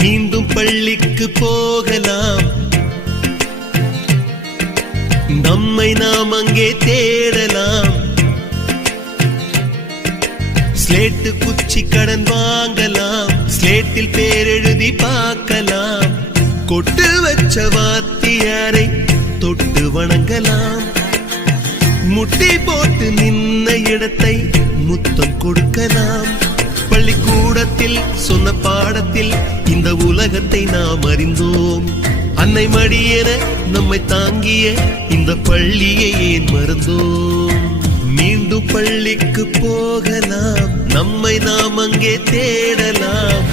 மீண்டும் பள்ளிக்கு போகலாம், நம்மை நாம் அங்கே தேடலாம். ஸ்லேட்டு குச்சி கடன் வாங்கலாம், ஸ்லேட்டில் பேர் எழுதி பார்க்கலாம். கொட்டு வச்ச வாத்தியாரை தொட்டு வணங்கலாம், முட்டி போட்டு நின்ன இடத்தை முத்தம் கொடுக்கலாம். பள்ளிக்கூடத்தில் சொன்ன பாடத்தில் இந்த உலகத்தை நாம் அறிந்தோம். அன்னை மடியென நம்மை தாங்கிய இந்த பள்ளியை ஏன் மறந்தோம்? மீண்டும் பள்ளிக்கு போகலாம், நம்மை நாம் அங்கே தேடலாம்.